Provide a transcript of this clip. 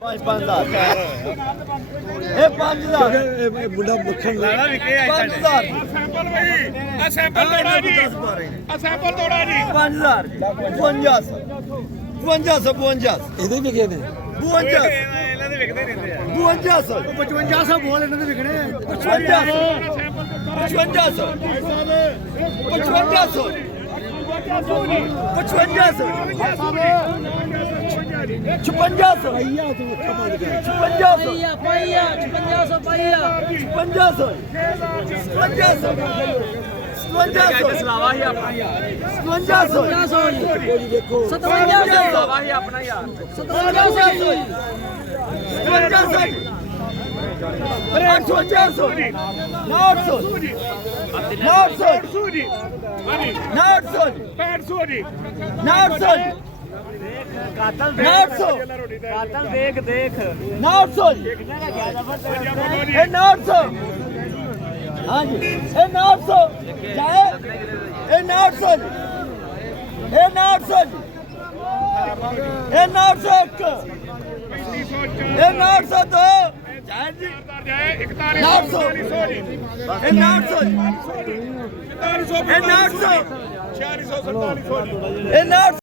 5 5000 ਇਹ 5000 ਇਹ ਮੁੰਡਾ ਮੱਖਣ ਲਾਣਾ ਵਿਕੇ ਆਈ 5000 ਸੈਂਪਲ ਬਈ ਆ ਸੈਂਪਲ ਤੋੜਾ ਜੀ ਆ ਸੈਂਪਲ ਤੋੜਾ ਜੀ 5000 55 55 ਇਹਦੇ ਵੀ ਕਿਹਦੇ 52 ਇਹਨਾਂ ਦੇ ਵਿਕਦੇ ਰਹਿੰਦੇ ਆ 52 5500 ਬੋਲ ਇਹਨਾਂ ਦੇ ਵਿਕਣੇ 55 55 55 56 ਭਈਆ ਤੂੰ ਅੱਖਾਂ ਮਾਰ ਗਿਆ 56 ਪਾਈਆ 5600 ਪਾਈਆ 56 56 57 ਸਲਾਵਾ ਹੀ ਆਪਣਾ ਯਾਰ 57 ਕੋਈ ਦੇਖੋ 5700 ਸਲਾਵਾ ਹੀ ਆਪਣਾ ਯਾਰ 5700 ਕਾਤਲ ਦੇਖ ਦੇਖ ਜਾਏ 4100 ਜੀ 4600 4700 ਜੀ